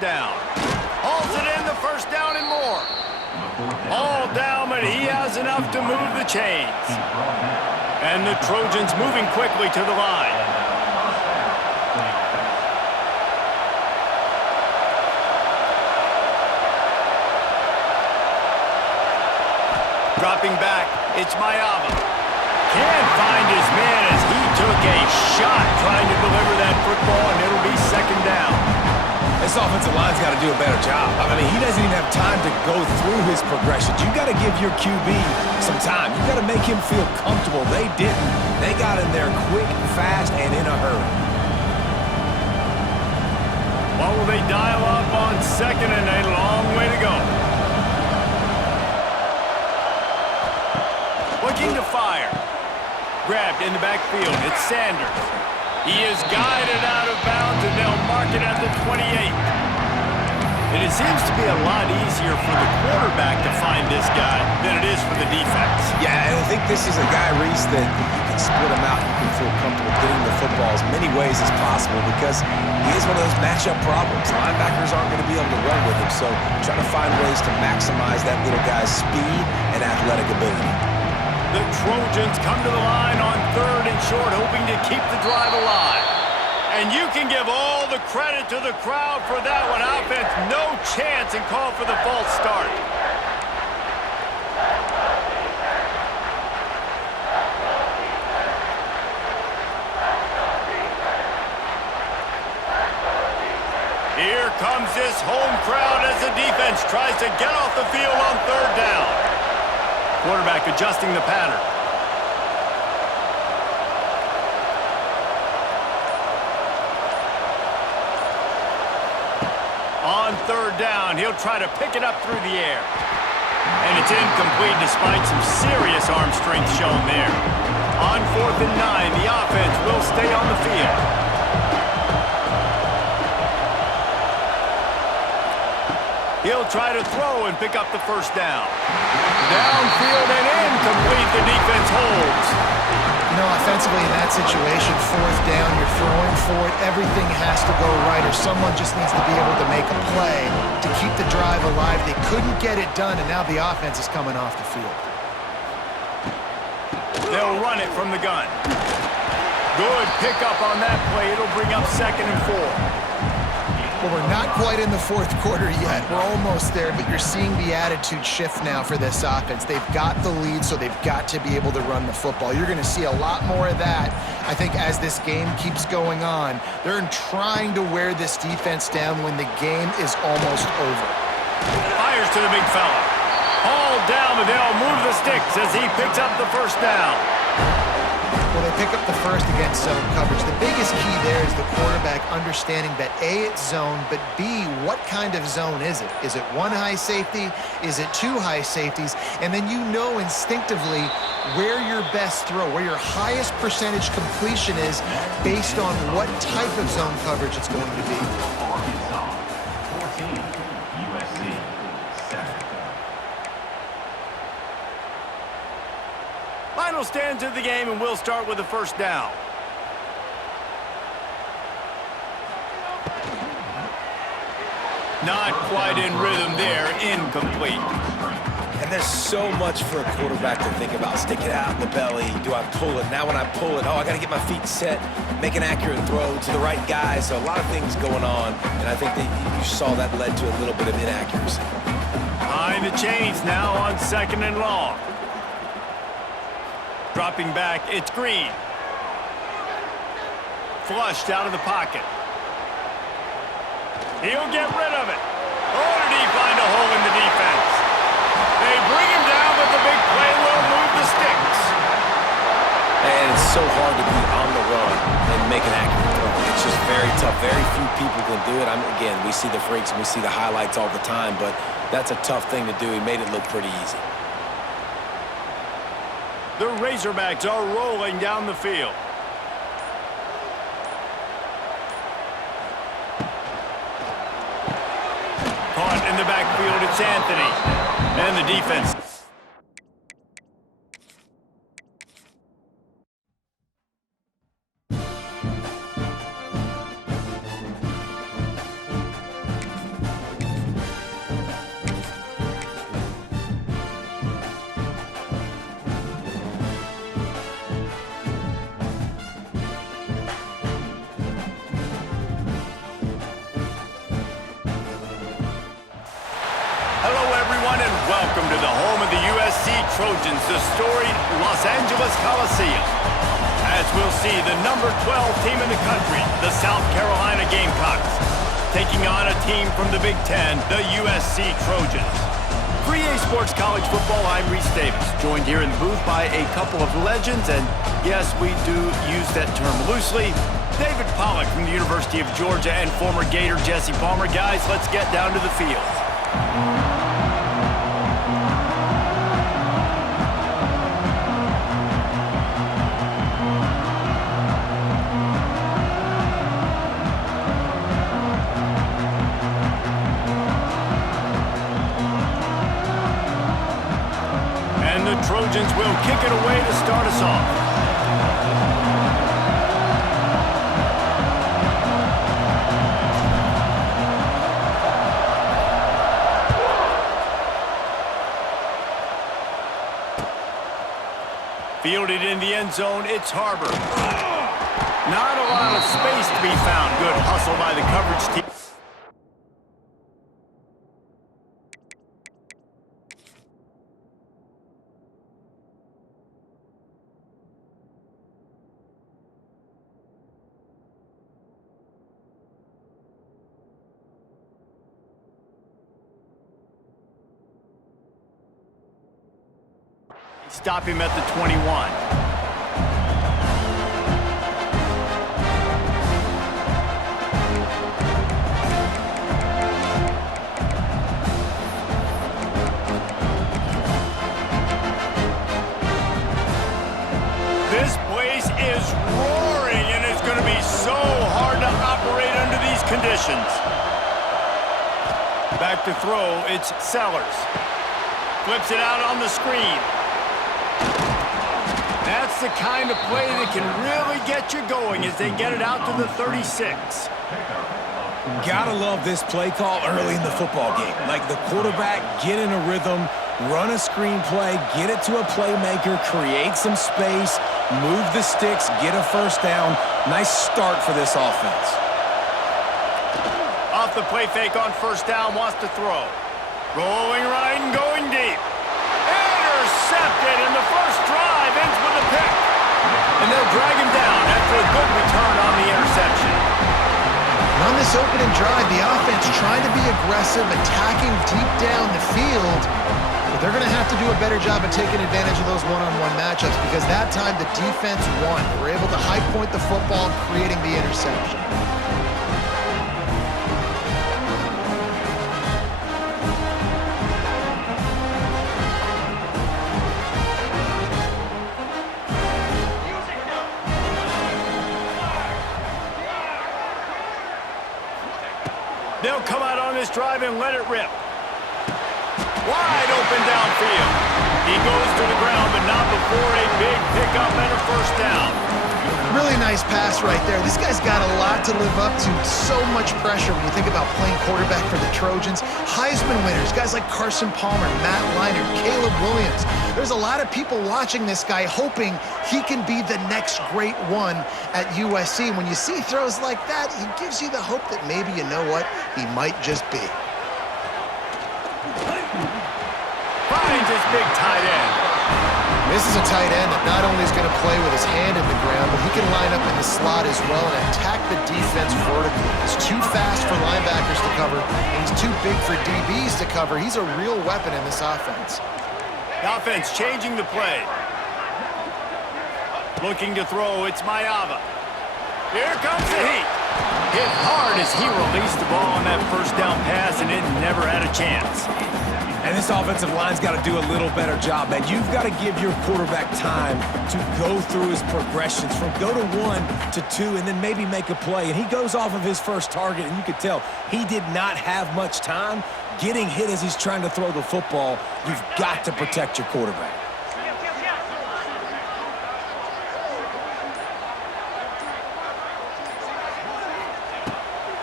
down. Hauls it in, the first down and more. All down, but he has enough to move the chains. And the Trojans moving quickly to the line. Dropping back, it's Mayava. Can't find his man as he took a shot trying to deliver that football, and it'll be second down. This offensive line's got to do a better job. I mean, he doesn't even have time to go through his progressions. You got to give your QB some time. You got to make him feel comfortable. They didn't. They got in there quick, fast, and in a hurry. What will they dial up on second and a long way to go? Looking to fire. Grabbed in the backfield. It's Sanders. He is guided out of bounds, and they'll mark it at the 28. And it seems to be a lot easier for the quarterback to find this guy than it is for the defense. Yeah, and I think this is a guy, Reese, that you can split him out. You can feel comfortable getting the football as many ways as possible because he is one of those matchup problems. Linebackers aren't going to be able to run with him, so trying to find ways to maximize that little guy's speed and athletic ability. The Trojans come to the line on third and short, hoping to keep the drive alive. And you can give all the credit to the crowd for that one. Offense, no chance, and call for the false start. Here comes this home crowd as the defense tries to get off the field on third down. Quarterback adjusting the pattern. On third down, he'll try to pick it up through the air. And it's incomplete despite some serious arm strength shown there. On 4th and 9, the offense will stay on the field. He'll try to throw and pick up the first down. Downfield and incomplete, the defense holds. You know, offensively in that situation, 4th down, you're throwing for it. Everything has to go right, or someone just needs to be able to make a play to keep the drive alive. They couldn't get it done, and now the offense is coming off the field. They'll run it from the gun. Good pickup on that play. It'll bring up 2nd and 4. Well, we're not quite in the 4th quarter yet. We're almost there, but you're seeing the attitude shift now for this offense. They've got the lead, so they've got to be able to run the football. You're going to see a lot more of that, I think, as this game keeps going on. They're trying to wear this defense down when the game is almost over. Fires to the big fella. All down, but they'll move the sticks as he picks up the first down. Well, they pick up the first against zone coverage. The biggest key there is the quarterback understanding that A, it's zone, but B, what kind of zone is it? Is it one high safety? Is it two high safeties? And then you know instinctively where your best throw, where your highest percentage completion is based on what type of zone coverage it's going to be. Final stands of the game, and we'll start with the first down. Not quite in rhythm there, incomplete. And there's so much for a quarterback to think about. Stick it out in the belly. Do I pull it? Now when I pull it, I got to get my feet set, make an accurate throw to the right guy. So a lot of things going on, and I think that you saw that led to a little bit of inaccuracy. Behind the chains now on 2nd and long. Dropping back, it's Green. Flushed out of the pocket. He'll get rid of it. Oh, did he find a hole in the defense? They bring him down, but the big play will move the sticks. And it's so hard to be on the run and make an accurate throw. It's just very tough. Very few people can do it. Again, we see the freaks and we see the highlights all the time, but that's a tough thing to do. He made it look pretty easy. The Razorbacks are rolling down the field. Caught in the backfield, it's Anthony. And the defense. everyone, and welcome to the home of the USC Trojans, the storied Los Angeles Coliseum. As we'll see, the number 12 team in the country, the South Carolina Gamecocks, taking on a team from the Big Ten, the USC Trojans. For EA Sports College Football, I'm Reese Davis, joined here in the booth by a couple of legends, and yes, we do use that term loosely. David Pollack from the University of Georgia and former Gator Jesse Palmer. Guys, let's get down to the field. And the Trojans will kick it away to start us off. Fielded in the end zone, it's Harbor. Not a lot of space to be found. Good hustle by the coverage team. Stop him at the 21. This place is roaring, and it's going to be so hard to operate under these conditions. Back to throw, it's Sellers. Flips it out on the screen. That's the kind of play that can really get you going as they get it out to the 36. Gotta love this play call early in the football game. Like the quarterback, get in a rhythm, run a screen play, get it to a playmaker, create some space, move the sticks, get a first down. Nice start for this offense. Off the play fake on first down, wants to throw. Rolling right and going deep. Intercepted, and the first drive ends with a pick. And they'll drag him down after a good return on the interception. And on this opening drive, the offense trying to be aggressive, attacking deep down the field. But they're going to have to do a better job of taking advantage of those one-on-one matchups because that time the defense won. They were able to high point the football, creating the interception. They'll come out on this drive and let it rip. Wide open downfield. He goes to the ground, but not before a big pickup and a first down. Really nice pass right there. This guy's got a lot to live up to. So much pressure when you think about playing quarterback for the Trojans. Heisman winners, guys like Carson Palmer, Matt Leinart, Caleb Williams. There's a lot of people watching this guy hoping he can be the next great one at USC. When you see throws like that, he gives you the hope that maybe, you know what, he might just be. Finds his big tight end. This is a tight end that not only is going to play with his hand in the ground, but he can line up in the slot as well and attack the defense vertically. He's too fast for linebackers to cover, and he's too big for DBs to cover. He's a real weapon in this offense. The offense changing the play. Looking to throw, it's Maiava. Here comes the heat. Hit hard as he released the ball on that first down pass, and it never had a chance. And this offensive line's got to do a little better job, man. You've got to give your quarterback time to go through his progressions from go to 1 to 2 and then maybe make a play. And he goes off of his first target, and you could tell he did not have much time getting hit as he's trying to throw the football. You've got to protect your quarterback.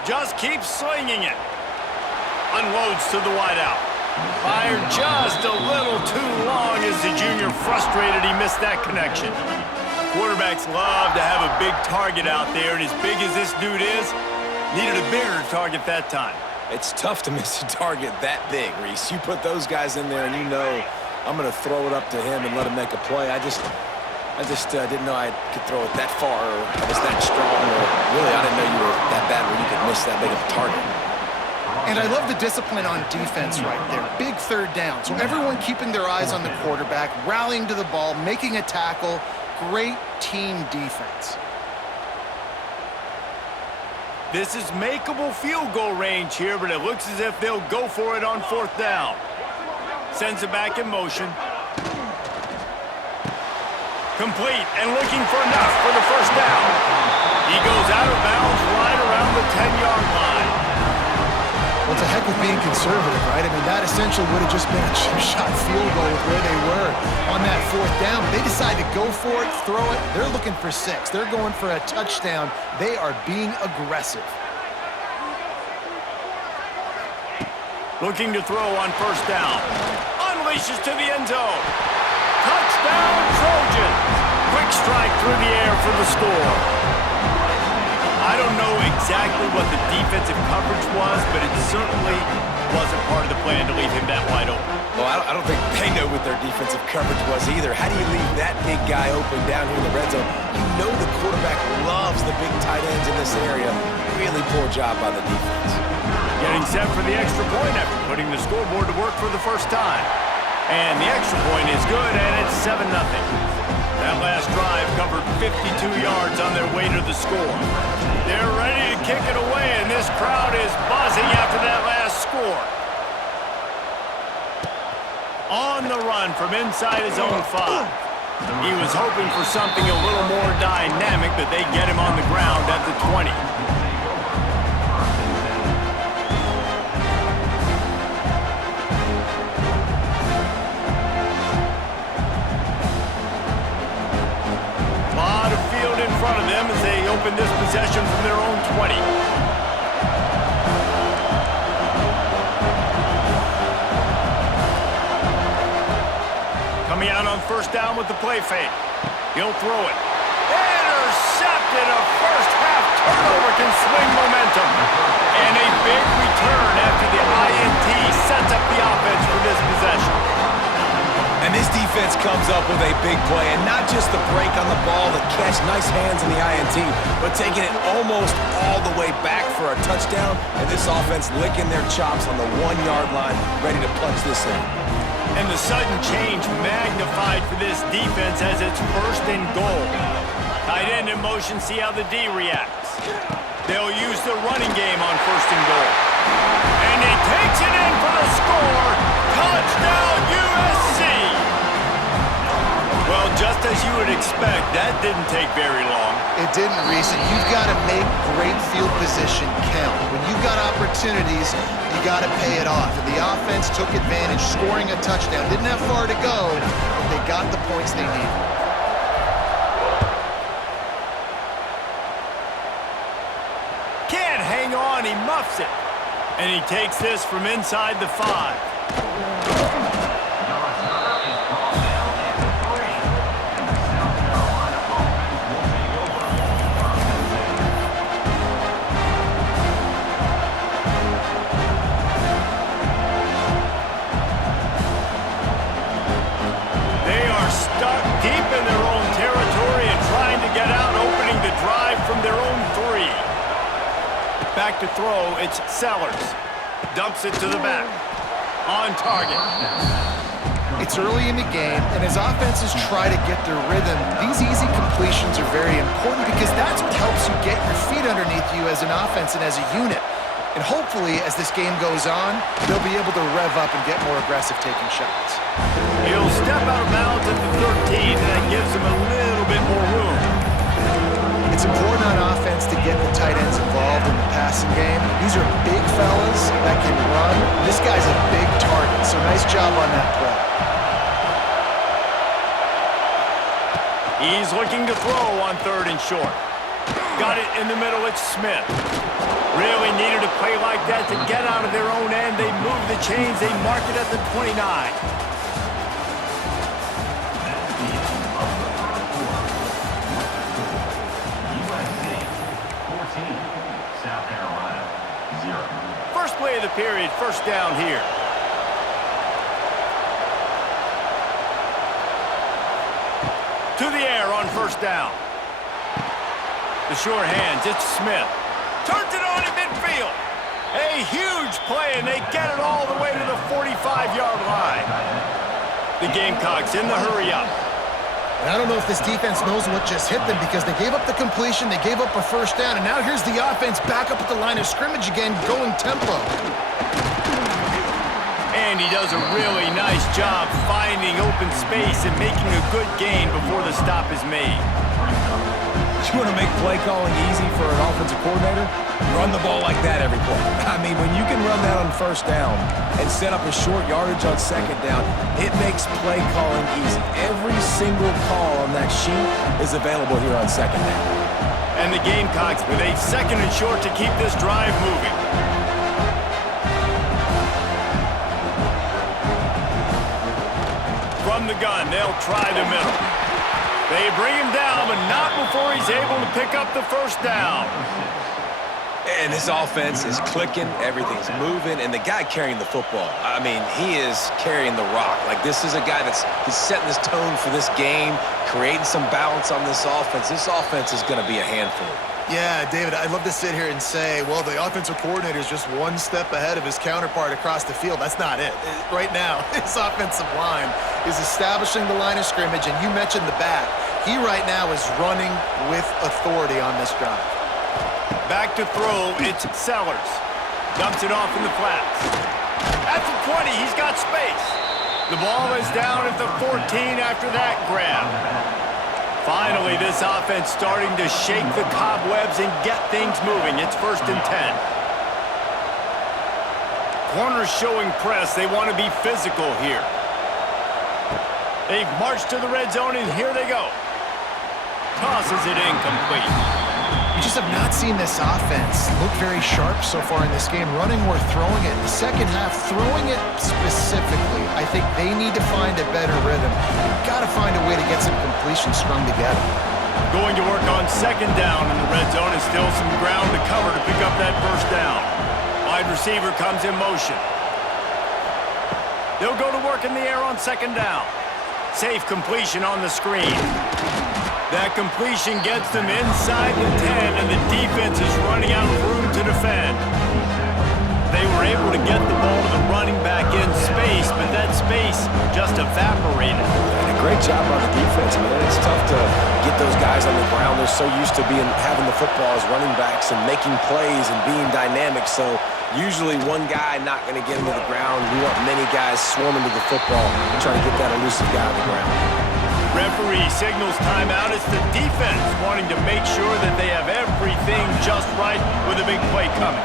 Just keeps slinging it. Unloads to the wideout. Fired just a little too long as the junior frustrated he missed that connection. Quarterbacks love to have a big target out there, and as big as this dude is, needed a bigger target that time. It's tough to miss a target that big, Reese. You put those guys in there and you know I'm going to throw it up to him and let him make a play. I just didn't know I could throw it that far or I was that strong. Or really, I didn't know you were that bad where you could miss that big of a target. And I love the discipline on defense right there. Big third down. So everyone keeping their eyes on the quarterback, rallying to the ball, making a tackle. Great team defense. This is makeable field goal range here, but it looks as if they'll go for it on 4th down. Sends it back in motion. Complete and looking for enough for the 1st down. He goes out of bounds right around the 10-yard line. Well, it's a heck of being conservative, right? I mean, that essentially would have just been a chip shot field goal with where they were on that 4th down. They decide to go for it, throw it. They're looking for 6. They're going for a touchdown. They are being aggressive. Looking to throw on 1st down. Unleashes to the end zone. Touchdown, Trojans. Quick strike through the air for the score. I don't know exactly what the defensive coverage was, but it certainly wasn't part of the plan to leave him that wide open. Well, I don't think they know what their defensive coverage was either. How do you leave that big guy open down here in the red zone? You know the quarterback loves the big tight ends in this area. Really poor job by the defense. Getting set for the extra point after putting the scoreboard to work for the 1st time. And the extra point is good, and it's 7-0. That last drive covered 52 yards on their way to the score. They're ready to kick it away, and this crowd is buzzing after that last score. On the run from inside his own 5. He was hoping for something a little more dynamic, but they get him on the ground at the 20. In front of them as they open this possession from their own 20. Coming out on 1st down with the play fake. He'll throw it. Intercepted. A first-half turnover can swing momentum. And a big return after the INT sets up the offense for this possession. And this defense comes up with a big play, and not just the break on the ball, the catch, nice hands in the INT, but taking it almost all the way back for a touchdown, and this offense licking their chops on the 1-yard line, ready to punch this in. And the sudden change magnified for this defense as it's 1st and goal. Tight end in motion, see how the D reacts. They'll use the running game on 1st and goal. And he takes it in for the score. Touchdown, USC! Well, just as you would expect, that didn't take very long. It didn't, Reese, and you've got to make great field position count. When you've got opportunities, you got to pay it off. And the offense took advantage, scoring a touchdown. Didn't have far to go, but they got the points they needed. Can't hang on, he muffs it. And he takes this from inside the 5. Back to throw, it's Sellers. Dumps it to the back. On target. It's early in the game, and as offenses try to get their rhythm, these easy completions are very important because that's what helps you get your feet underneath you as an offense and as a unit. And hopefully, as this game goes on, they'll be able to rev up and get more aggressive taking shots. He'll step out of bounds at the 13, and that gives him a little bit more room. It's important on offense to get the tight ends involved in the passing game. These are big fellas that can run. This guy's a big target, so nice job on that play. He's looking to throw on 3rd and short. Got it in the middle, it's Smith. Really needed a play like that to get out of their own end. They move the chains, they mark it at the 29. First play play of the period. First down here. To the air on first down. The short hands, it's Smith. Turns it on in midfield. A huge play, and they get it all the way to the 45-yard line. The Gamecocks in the hurry-up. And I don't know if this defense knows what just hit them because they gave up the completion, they gave up a first down, and now here's the offense back up at the line of scrimmage again, going tempo. And he does a really nice job finding open space and making a good gain before the stop is made. You want to make play calling easy for an offensive coordinator? Run the ball like that every play. I mean, when you can run that on first down and set up a short yardage on second down, it makes play calling easy. Every single call on that sheet is available here on second down. And the Gamecocks with a second and short to keep this drive moving. From the gun, they'll try the middle. They bring him down, but not before he's able to pick up the first down. And this offense is clicking, everything's moving, and the guy carrying the football, I mean, he is carrying the rock. Like, this is a guy he's setting this tone for this game, creating some balance on this offense. This offense is going to be a handful. Yeah, David, I'd love to sit here and say, well, the offensive coordinator is just one step ahead of his counterpart across the field. That's not it. Right now, his offensive line is establishing the line of scrimmage, and you mentioned the back. He right now is running with authority on this drive. Back to throw, it's Sellers. Dumps it off in the flats. At the 20, he's got space. The ball is down at the 14 after that grab. Finally, this offense starting to shake the cobwebs and get things moving. It's 1st and 10. Corners showing press. They want to be physical here. They've marched to the red zone, and here they go. Tosses it incomplete. We just have not seen this offense look very sharp so far in this game, running or throwing it. In the second half, throwing it specifically, I think they need to find a better rhythm. You've got to find a way to get some completion strung together. Going to work on second down in the red zone, and still some ground to cover to pick up that first down. Wide receiver comes in motion. They'll go to work in the air on second down. Safe completion on the screen. That completion gets them inside the 10, and the defense is running out of room to defend. They were able to get the ball to the running back in space, but that space just evaporated. And a great job by the defense, man. It's tough to get those guys on the ground. They're so used to having the football as running backs and making plays and being dynamic. So usually one guy not going to get him to the ground. We want many guys swarming to the football and trying to get that elusive guy on the ground. Referee signals timeout. It's the defense wanting to make sure that they have everything just right with a big play coming.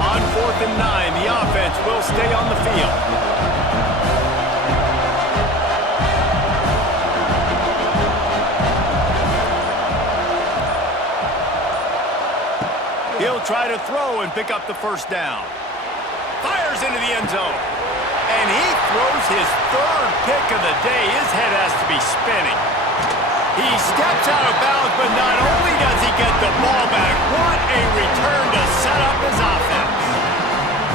On 4th and 9, the offense will stay on the field. He'll try to throw and pick up the first down. Fires into the end zone. And he throws his 3rd pick of the day. His head has to be spinning. He steps out of bounds, but not only does he get the ball back, what a return to set up his offense.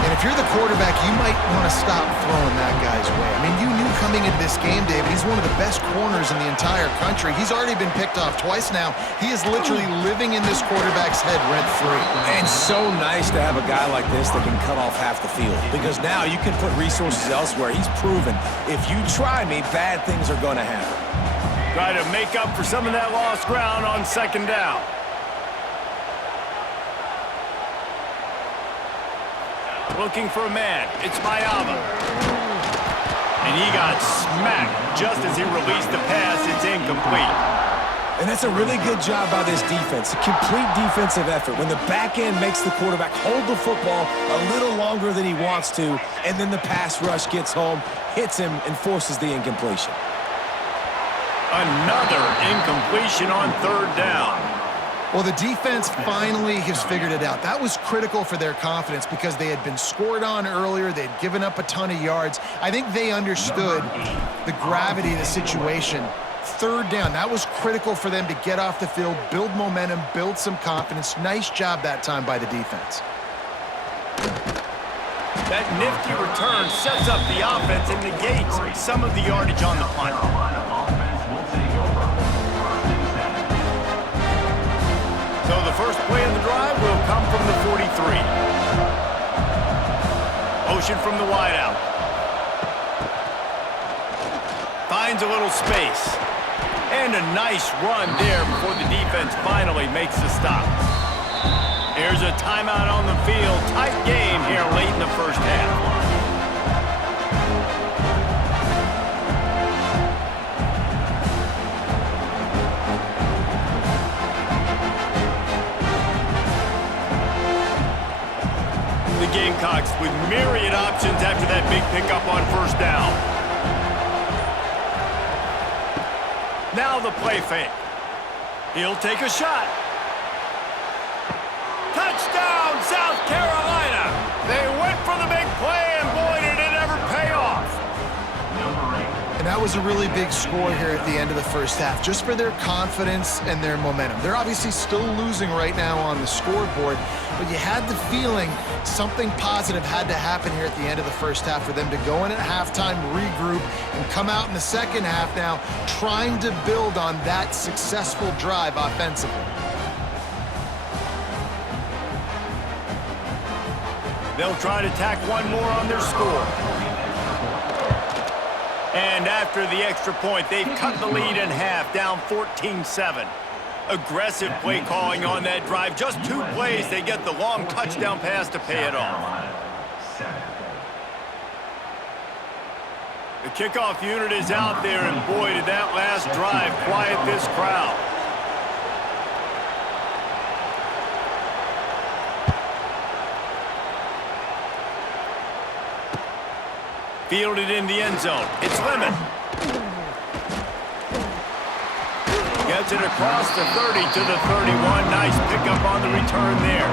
And if you're the quarterback, you might want to stop throwing that guy's way. I mean, you knew coming into this game, David, he's one of the best corners in the entire country. He's already been picked off twice now. He is literally living in this quarterback's head rent-free. And so nice to have a guy like this that can cut off half the field, because now you can put resources elsewhere. He's proven if you try me, bad things are going to happen. Try to make up for some of that lost ground on second down. Looking for a man. It's Mayava. And he got smacked just as he released the pass. It's incomplete. And that's a really good job by this defense. A complete defensive effort. When the back end makes the quarterback hold the football a little longer than he wants to, and then the pass rush gets home, hits him, and forces the incompletion. Another incompletion on 3rd down. Well, the defense finally has figured it out. That was critical for their confidence because they had been scored on earlier. They'd given up a ton of yards. I think they understood the gravity of the situation. Third down, that was critical for them to get off the field, build momentum, build some confidence. Nice job that time by the defense. That nifty return sets up the offense and negates some of the yardage on the punt. So the first play of the drive will come from the 43. Motion from the wideout. Finds a little space. And a nice run there before the defense finally makes the stop. There's a timeout on the field. Tight game here late in the first half. The Gamecocks with myriad options after that big pickup on first down. Now the play fake. He'll take a shot. Touchdown, South Carolina! They went for the big play, and boy, did it ever pay off. And that was a really big score here at the end of the first half, just for their confidence and their momentum. They're obviously still losing right now on the scoreboard, but you had the feeling something positive had to happen here at the end of the first half for them to go in at halftime, regroup, and come out in the second half now trying to build on that successful drive offensively. They'll try to tack one more on their score. And after the extra point, they've cut the lead in half, down 14-7. Aggressive play calling on that drive. Just 2 plays, they get the long touchdown pass to pay it off. The kickoff unit is out there, and boy, did that last drive quiet this crowd. Fielded in the end zone. It's Lemon. Gets it across the 30 to the 31. Nice pickup on the return there.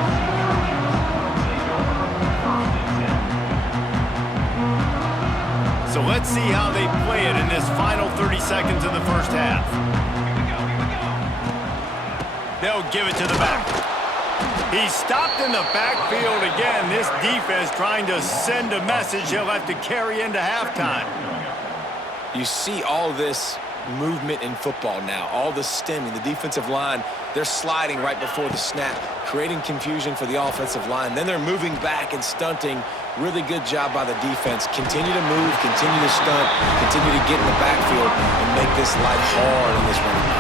So let's see how they play it in this final 30 seconds of the first half. They'll give it to the back. He's stopped in the backfield again. This defense trying to send a message he'll have to carry into halftime. You see all this movement in football now, all the stemming, the defensive line, they're sliding right before the snap, creating confusion for the offensive line. Then they're moving back and stunting. Really good job by the defense. Continue to move, continue to stunt, continue to get in the backfield and make this life hard in this running line.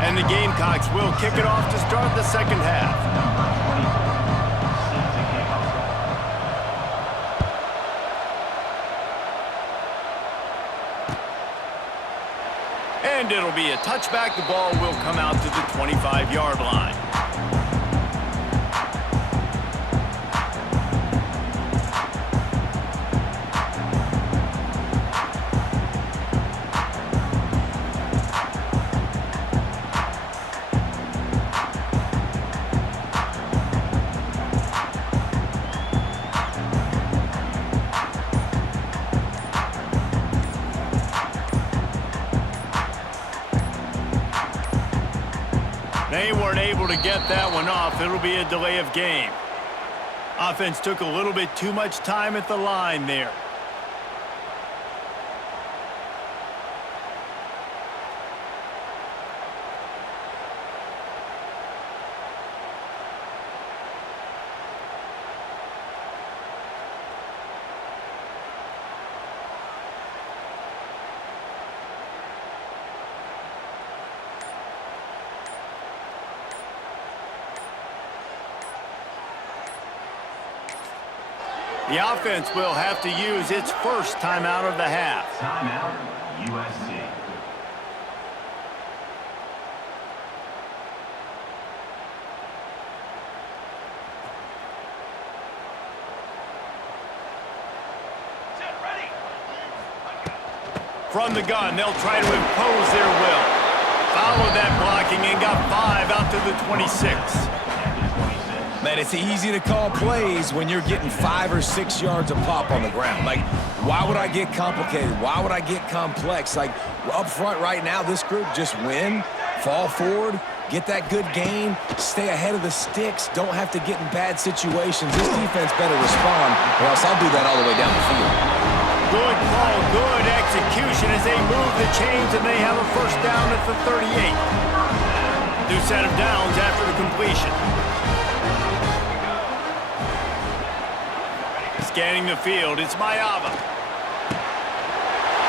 And the Gamecocks will kick it off to start the second half. And it'll be a touchback. The ball will come out to the 25-yard line. They weren't able to get that one off. It'll be a delay of game. Offense took a little bit too much time at the line there. The offense will have to use its first timeout of the half. Timeout, USC. From the gun, they'll try to impose their will. Followed that blocking and got 5 out to the 26. Man, it's easy to call plays when you're getting 5 or 6 yards of pop on the ground. Like, why would I get complicated? Why would I get complex? Like, up front right now, this group just win, fall forward, get that good gain, stay ahead of the sticks, don't have to get in bad situations. This defense better respond, or else I'll do that all the way down the field. Good call, good execution as they move the chains, and they have a first down at the 38. New set of downs after the completion. Scanning the field, it's Mayava.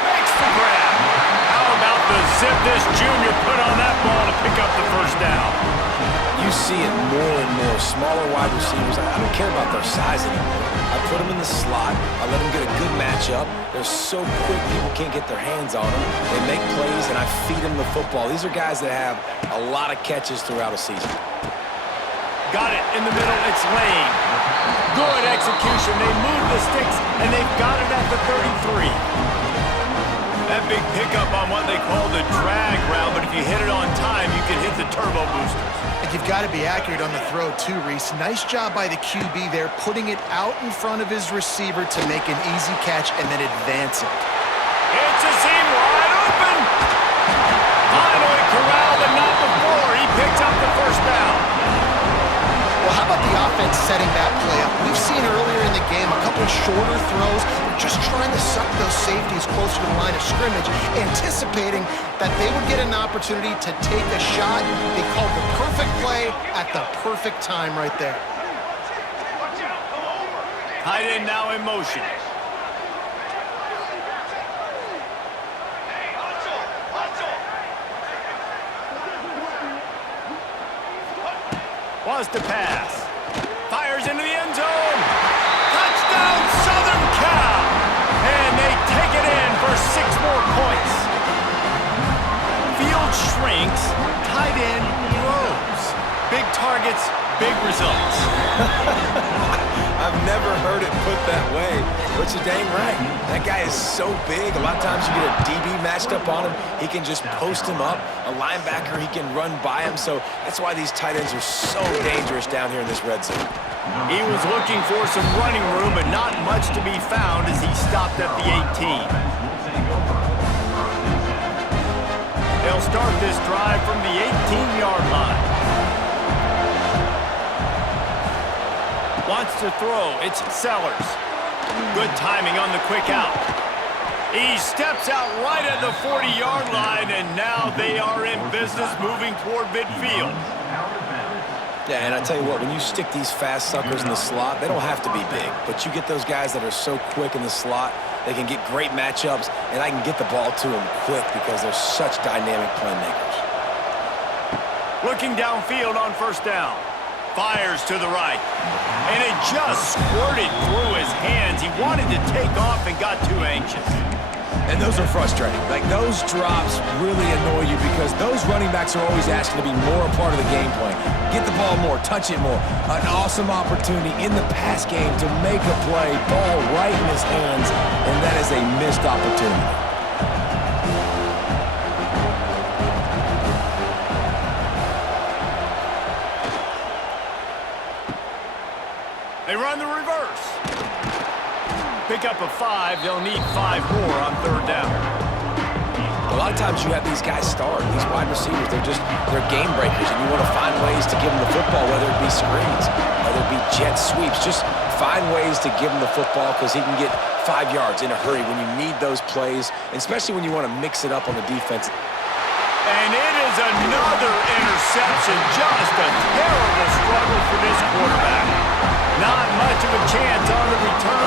Makes the grab. How about the zip this junior put on that ball to pick up the first down? You see it more and more. Smaller wide receivers, I don't care about their size anymore. I put them in the slot. I let them get a good matchup. They're so quick, people can't get their hands on them. They make plays, and I feed them the football. These are guys that have a lot of catches throughout a season. Got it in the middle, it's Lane. Good execution. They move the sticks, and they've got it at the 33. That big pickup on what they call the drag route, but if you hit it on time, you can hit the turbo boosters. And you've got to be accurate on the throw, too, Reese. Nice job by the QB there, putting it out in front of his receiver to make an easy catch and then advance it. It's a seam wide open. Finally corralled, but not before. He picks up the first down. Well, how about the offense setting that play up? We've seen earlier in the game a couple of shorter throws, just trying to suck those safeties closer to the line of scrimmage, anticipating that they would get an opportunity to take a shot. They called the perfect play at the perfect time right there. Tight end now in motion. Wants to pass. Fires into the end zone. Touchdown, Southern Cal. And they take it in for 6 more points. Field shrinks. Tight end grows. Big targets, big results. I've never heard it put that way, but you're dang right. That guy is so big. A lot of times you get a DB matched up on him. He can just post him up. A linebacker, he can run by him. So that's why these tight ends are so dangerous down here in this red zone. He was looking for some running room, but not much to be found as he stopped at the 18. They'll start this drive from the 18-yard line. Wants to throw. It's Sellers. Good timing on the quick out. He steps out right at the 40-yard line, and now they are in business moving toward midfield. Yeah, and I tell you what, when you stick these fast suckers in the slot, they don't have to be big. But you get those guys that are so quick in the slot, they can get great matchups, and I can get the ball to them quick because they're such dynamic playmakers. Looking downfield on first down. Fires to the right. And it just squirted through his hands. He wanted to take off and got too anxious. And those are frustrating. Like, those drops really annoy you because those running backs are always asking to be more a part of the game plan. Get the ball more, touch it more. An awesome opportunity in the pass game to make a play, ball right in his hands, and that is a missed opportunity. They run the reverse. Pick up a 5. They'll need 5 more on third down. A lot of times you have these guys start, these wide receivers, they're game breakers, and you want to find ways to give them the football, whether it be screens, whether it be jet sweeps. Just find ways to give him the football because he can get 5 yards in a hurry when you need those plays, especially when you want to mix it up on the defense. And it is another interception. Just a terrible struggle for this quarterback. Not much of a chance on the return.